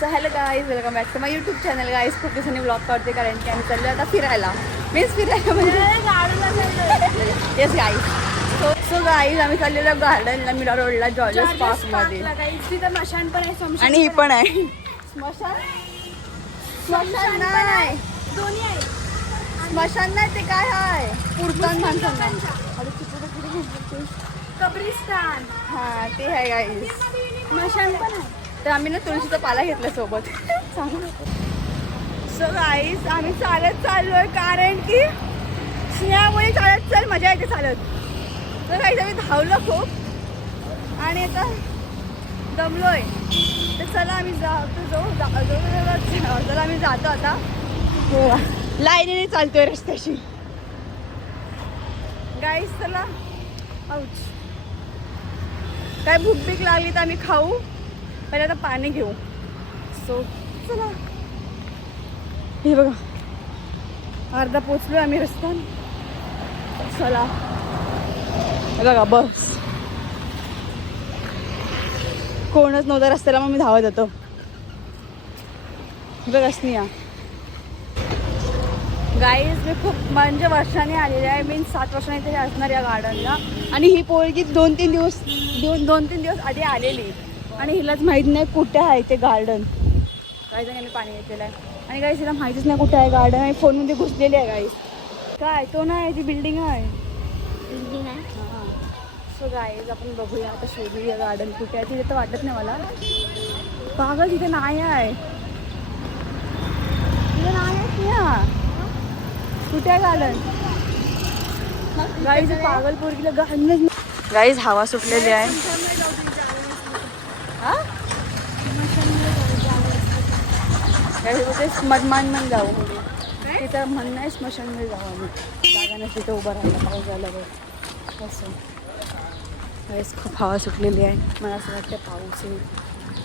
So hello guys welcome back to my YouTube channel guys खूप दिवसांनी blog करते कारण की आम्ही चाललो आता फिरायला. मीन्स फिरायला म्हणजे yes guys so so guys आम्ही चाललेलो गार्डनला मिरा रोडला जॉर्जस पार्कमध्ये तिथं मशान पण आहे समशान आणि ही पण आहे. स्मशान स्मशान नाही. दोन्ही आहे. स्मशान नाही ते काय आहे. पुरतान कब्रिस्तान. हा ते आहे गाईज मशान पण आहे. तर आम्ही ना तुळशीचा पाला घेतला सोबत. सो गाईस आम्ही चालत चाललोय कारण की स्नेहामुळे चालत चल मजा येते चालत. तर काही आम्ही धावलो खूप. आणि आता दमलोय. तर चला आम्ही जातो जाऊ जाऊ- चला आम्ही जातो आता. हो. लाईनीने चालतोय रस्त्याशी. गाईस चला. आऊच काय भूक बीक लागली तर आम्ही खाऊ. पहिले आता पाणी घेऊ. सो चला. हे बघा. अर्धा पोचलो आम्ही रस्ता चला. हे बघा बस. कोणच नव्हतं रस्त्याला मग मी धावत होतो. बघा गाईज मी खूप म्हणजे वर्षाने आलेले आहे. मीन सात वर्षांनी तरी असणार या गार्डनला आणि ही पोरगी दोन तीन दिवस दोन दोन तीन दिवस आधी आलेली. आणि हिलाच माहीत नाही कुठे आहे ते गार्डन काही मी पाणी घेतलेलं आहे आणि गाईज हिला माहितीच नाही कुठे आहे गार्डन आणि फोनमध्ये घुसलेली आहे गाईज काय? तो नाही ती बिल्डिंग आहे. बिल्डिंग आहे? सो गाईज आपण बघूया आता शोधूया गार्डन कुठे आहे. तिथे तर वाटत नाही मला. पागल तिथे नाही आहे. तिथे नाही आहे. कुठे आहे गार्डन गाईज पागल पोरगीला गार्डन गाईज हवा सुटलेली आहे. हा? गाईज बोलते स्मदमान जाऊ तिथं म्हणणं आहे स्मशानमध्ये जाऊ आम्ही जागा नसते तिथं उभं राहायला पाऊस झाल्यावर असं. गाईज खूप हवा सुटलेली आहे. मला असं वाटतं पाऊस येईल.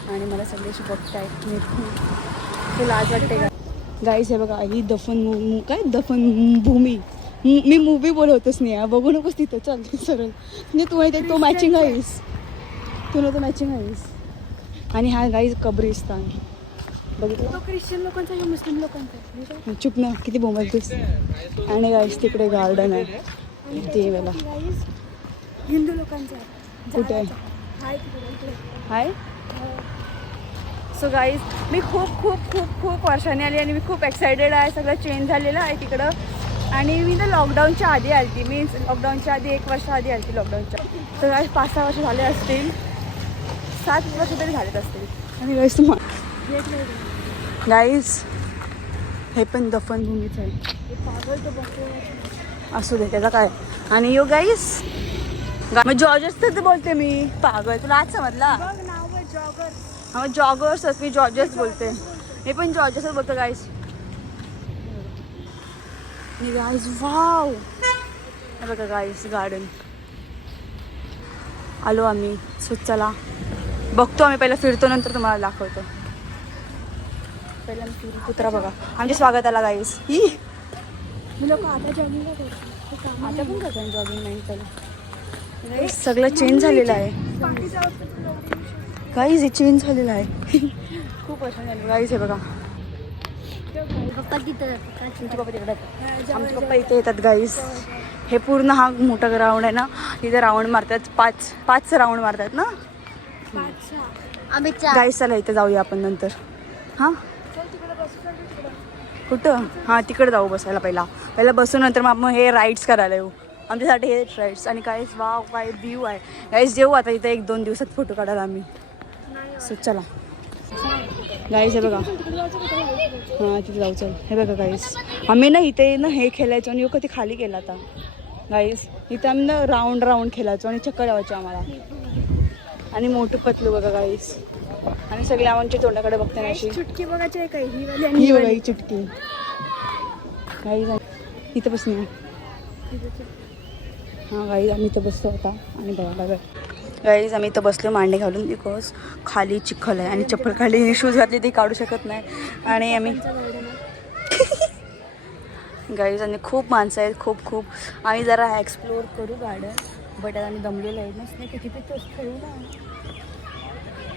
आणि मला सगळे अशी बघतायत. मी खूप लाज वाटते का? गाईस हे बघा ही दफन काय? दफन भूमी. मी मूवी बोलवतच नाही हा. बघू नकोस तिथं. चल सरळ. नाही तू माहिती आहे, तो मॅचिंग आहेस तू ना मॅचिंग आहेस आणि हा गाईज कब्रिस्तान. बघितलं? ख्रिश्चन लोकांचा मुस्लिम लोकांचा आहे. चुप ना किती बोंबलतेस आणि गाईस तिकडे गार्डन आहे. ते मला हिंदू लोकांचा कुठे आहे? हाय सो गाईज मी खूप खूप खूप खूप वर्षांनी आली आणि मी खूप एक्सायटेड आहे. सगळं चेंज झालेलं आहे तिकडं. आणि मी ना लॉकडाऊनच्या आधी आली मी लॉकडाऊनच्या आधी एक वर्ष आधी आली लॉकडाऊनच्या तर गाईज पाच सहा वर्ष झाले असतील. सात वर्ष तरी झालेत असतील. आणि गाईज तुम्हाला गाईज हे पण दफनभूमीच आहे. हे पागल तो बघतो असू दे त्याचा काय? आणि यो गाईस मग जॉर्जस तर बोलते मी. पागल तुला आज समजला? आहे हा जॉगर्स मी जॉर्जस बोलते. मी पण जॉर्जसच बोलतो गाईस गाईज वाव हे बघा गाईस गार्डन आलो आम्ही. सो चला. बघतो आम्ही पहिला फिरतो नंतर तुम्हाला दाखवतो. पहिला कुत्रा बघा. आमच्या स्वागताला गाईस ही मी लोक आता जॉगिंग आता पण करतो जॉगिंग नाही चला सगळं चेंज झालेलं आहे. गाईज हे चेंज झालेलं आहे. खूप वर्ष झाली. गाईज हे बघा. पप्पा तिथं आमचे पप्पा तिकडे. आमचे पप्पा इथे येतात गाईज हे पूर्ण हा मोठा ग्राउंड आहे ना. तिथे राऊंड मारतात पाच पाच राऊंड मारतात ना. आम्ही गाईस चला इथे जाऊया आपण नंतर. हां? कुठं? हां तिकडे जाऊ बसायला पहिला. पहिला बसून नंतर मग आपण हे राईड्स करायला येऊ. आमच्यासाठी हे राईड्स आणि काहीच वाव काय व्ह्यू आहे. गाईस जेऊ आता इथे एक दोन दिवसात फोटो काढायला आम्ही. सो चला. गाईज हे बघा. हां तिथे जाऊ चल. हे बघा गाईस आम्ही ना इथे ना हे खेळायचो आणि कधी खाली गेला आता. गाईस इथे आम्ही ना राऊंड राऊंड खेळायचो आणि चक्कर लावायचो आम्हाला. आणि मोठं पतलू बघा गाईस आणि सगळे आमच्या तोंडाकडे बघते ना अशी. चुटकी बघायची आहे काही ही वाली आणि ही बघा चुटकी. गाईज इथं बसून हां गाईज आम्ही इथं बसतो आता. आणि बघा बघा. गाईज आम्ही इथं बसलो मांडे घालून बिकॉज खाली चिखल आहे आणि चप्पल खाली शूज घातली ती काढू शकत नाही. आणि आम्ही गाईज आणि खूप माणसं आहेत खूप खूप. आम्ही जरा एक्सप्लोअर करू गार्डन बट आम्ही दमलेलो आहे. ना नाही किती तोच खेळू ना.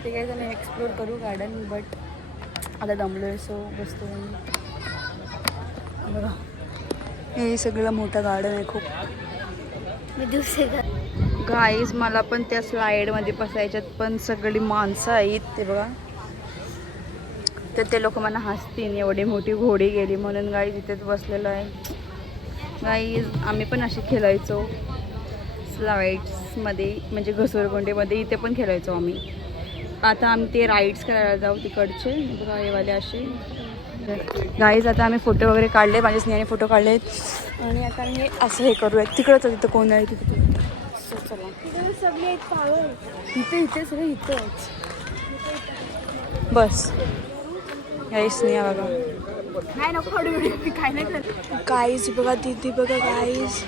ते काही आम्ही एक्सप्लोअर करू गार्डन बट आता दमलोय सो बसतो बघा. हे सगळं मोठं गार्डन आहे खूप. मी दुसरे गाईज मला पण त्या स्लाईडमध्ये बसायच्यात पण सगळी माणसं आहेत ते बघा. तर ते लोक मला हसतील एवढी मोठी घोडी गेली म्हणून गाई तिथेच बसलेलो आहे. गाईज आम्ही पण असे खेळायचो. स्लाईड्समध्ये म्हणजे घसरगुंडीमध्ये इथे पण खेळायचो आम्ही. आता आम्ही ते राईड्स करायला जाऊ तिकडचे. बघा हे वाले असे गाईज आता आम्ही फोटो वगैरे काढले माझ्या स्नेहाने फोटो काढलेत आणि आता आम्ही असं हे करूयात. तिकडंच तिथं कोण आहे तिथे चला. सगळे इथे इथे सगळं इथंच बस. गाईस स्नेहा बघा. नाही करत. गाईज बघा दीदी बघा गाईज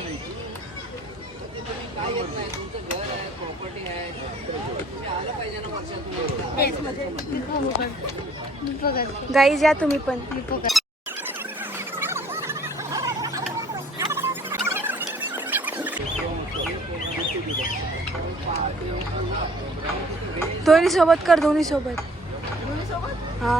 गाई बघत या तुम्ही पण. मी दोन्ही सोबत कर दोन्ही सोबत. हा.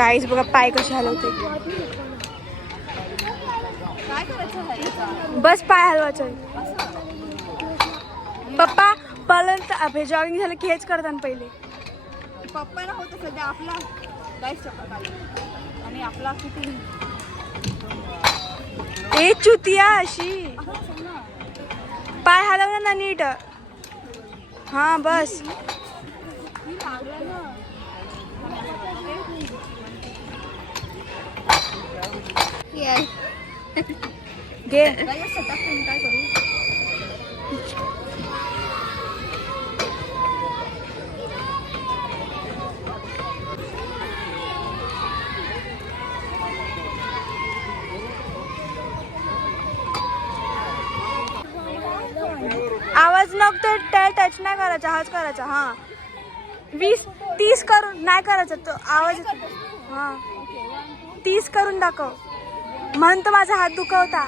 गाईज बघा पाय कसे हलवते. बस पाय हलवायचा. पप्पा पहिल्यांदा अभे जॉगिंग झालं की हेच करतात पहिले. पप्पाला होतं सध्या आपला. आणि आपला किती ए चुतिया अशी. पाय हलव ना नीट. हा बस. घे. काय करू आवाज नको तर टच नाही करायचा हाच करायचा हा. वीस तीस करून नाही करायचा तो आवाज हा. तीस करून दाखव. म्हणून तर माझा हात दुखवता.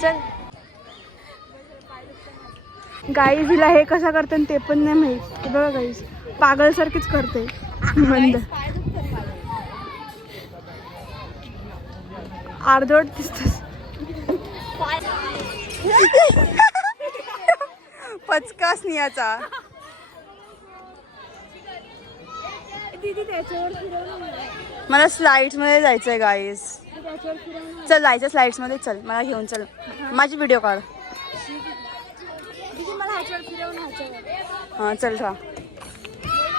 चल. गाईज हिला हे कसं करते ते पण नाही माहीत. बघा गाईज पागलसारखीच करते. मंद अर्धवट दिसतस. पचकास नियाचा मला स्लाइड्समध्ये जायचंय फिरवलं चल जायचं स्लाइड्समध्ये चल. मला घेऊन चल. माझी व्हिडिओ काढ. हा चल ठा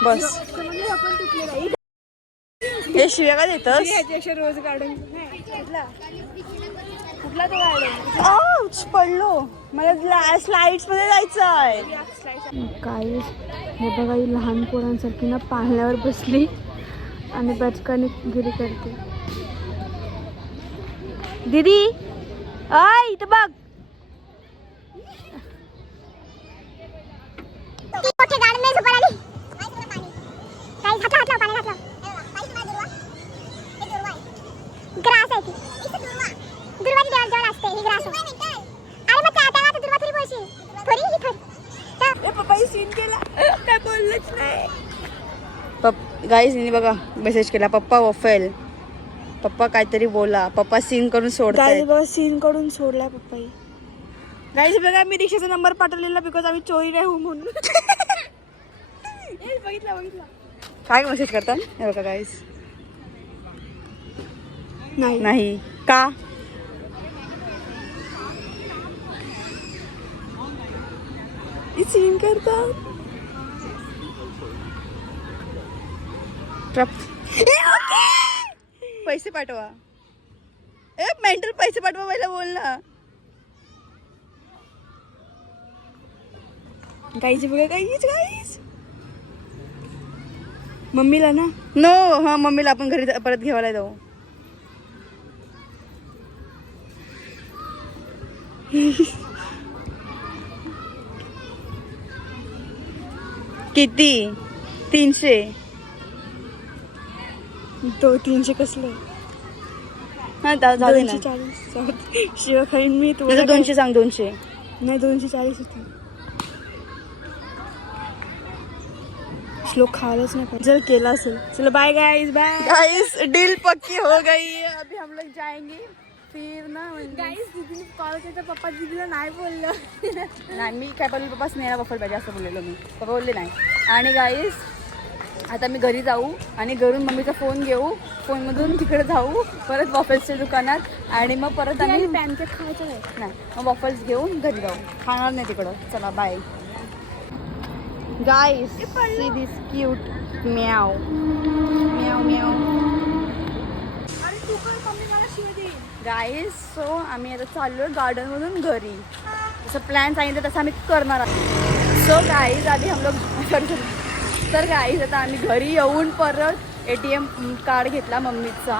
बस. हे शिव्या का देतस? रोज गार्डन कुठला? तो पडलो. मला स्लाइड्समध्ये जायचं आहे काही हे बघा ही लहान पोरांसारखी ना पाहण्यावर बसली आणि बचकाने गिरी करते दीदी आय इथं बघ मोठे गार्डनमध्ये झोपायला आली काही हातला हातला पाणी घातलं ग्रास आहे ती दुर्वाची देवाला जवळ असते ही ग्रास अरे मग त्या त्या दुर्वा थोडी बोलशील थोडी ही थोडी पप्पाही सीन केला काय बोललंच नाही गाईज बघा मेसेज केला. पप्पा वफेल पप्पा काहीतरी बोला. पप्पा सीन करून सोडताय बघा सीन कडून सोडलाय पप्पाई. गाईज बघा मी रिक्षाचा नंबर पाठवलेला बिकॉज आम्ही चोरी नाही होऊ म्हणून. बघितला बघितला. काय मेसेज करतात हे बघा गाईज नाही. नाही. का? सीन करतात. पैसे पाठवा. ए मेंटल पैसे पाठवा पहिला बोल ना. गाईची बघा गाईच गाईच मम्मीला ना? नो हां मम्मीला आपण घरी परत घ्यायला जाऊ. किती? तीनशे. तो तीनशे कसले हा जा- जाऊ दे ना. चाळीस. शिव खाईन मी तुझं दोनशे सांग दोनशे. नाही दोनशे चाळीस होती. श्लोक खायलाच नाही पाहिजे. जर केला असेल. चलो bye guys bye guys deal पक्की हो गई. है अभी हम लोग जाएंगे. फिर ना गाईज दीदीने कॉल केला तर पप्पा दीदीला नाही बोललं. नाही मी काय बोलले पप्पा स्नेहा बफर पाहिजे असं बोललेलो मी. पप्पा बोलले नाही. आणि गाईस आता मी घरी जाऊ आणि घरून मम्मीचा फोन घेऊ फोनमधून तिकडे जाऊ परत वॉफल्सच्या दुकानात. आणि मग परत आम्ही पॅनकेक खायचं नाही. मग वॉफल्स घेऊन घरी जाऊ. खाणार नाही तिकडं. चला bye guys see this cute म्याव म्याव म्याव गाईस सो आम्ही आता चाललो गार्डनमधून घरी. जसं प्लॅन सांगितलं तसं आम्ही करणार आहोत. सो गाईज आधी हम लोग. तर गाईज आता आम्ही घरी येऊन परत ए टी एम कार्ड घेतला मम्मीचा.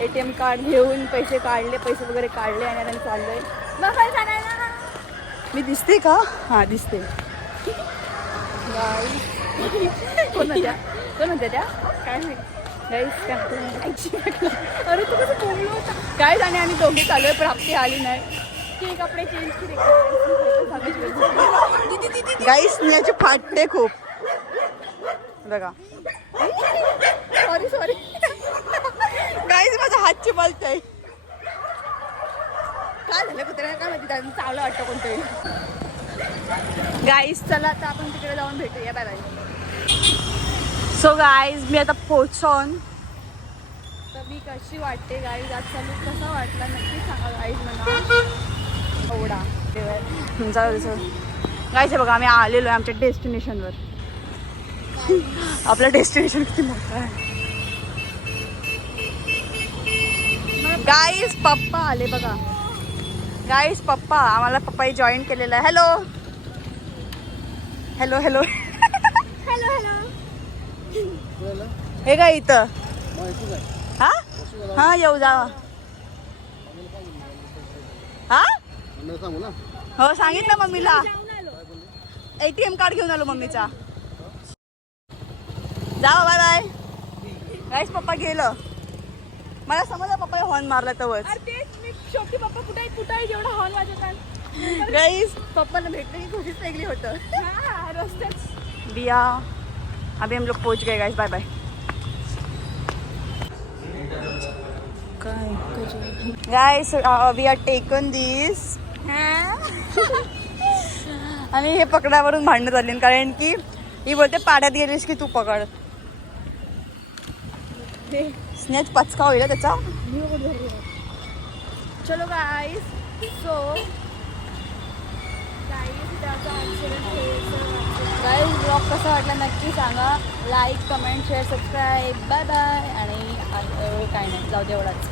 ए टी एम कार्ड घेऊन पैसे काढले पैसे वगैरे काढले आणि आता चाललोय. सांगायला मी दिसते का? हां दिसते. कोण होत्या? कोण होत्या त्या? काय अरे तू कसं बोललो होता? काय जाणे आम्ही दोघे चालू आहे प्राप्ती आली नाही. कपडे चेंज केले. गाई स्नेहाचे फाटते खूप. बघा. सॉरी सॉरी गाईज माझा हात आहे काय झालं कुत्र्याला? काय माहिती त्यांना चावलं वाटतं कोणतरी. गाईज चला आता आपण तिकडे जाऊन भेटूया. बाय बाय सो गाईज मी आता पोचून तर मी कशी वाटते गाईज आज चालू कसा वाटला? नक्की सांगा गाईज म्हणा एवढा. तुमचा गाईज बघा आम्ही आलेलो आहे आमच्या डेस्टिनेशनवर आपलं डेस्टिनेशन किती मोठं आहे. गाईस पप्पा आले बघा. गाईस पप्पा आम्हाला पप्पाही जॉईन केलेलं आहे. Hello hello hello hello hello हे काय इथं? हा? हा येऊ जा हा? हो सांगितलं मम्मीला. एटीएम कार्ड घेऊन आलो मम्मीचा. जा बाय बाय. गाईस पप्पा गेलं. मला समजलं पप्पा हॉर्न मारला तवच. अरे तेच मी शोकी पप्पा कुठे आहे कुठे आहे जेवढा हॉल वाजवतात गाईस पप्पाला भेटलं की खुशीच वेगळी होतं. हा रस्त्यात. बिया. अभी हम लोग पहुंच गए guys bye bye guys we are taken this आणि हे पकडावरून भांडणं झाली कारण की ही बोलते पाड्यात गेलीस की तू पकड. स्नेच पचका होईल त्याचा. चलो गाईस सो गाईज ब्लॉग कसा वाटला नक्की सांगा. Like comment share subscribe bye bye आणि काय नाही जाऊ दे एवढाच.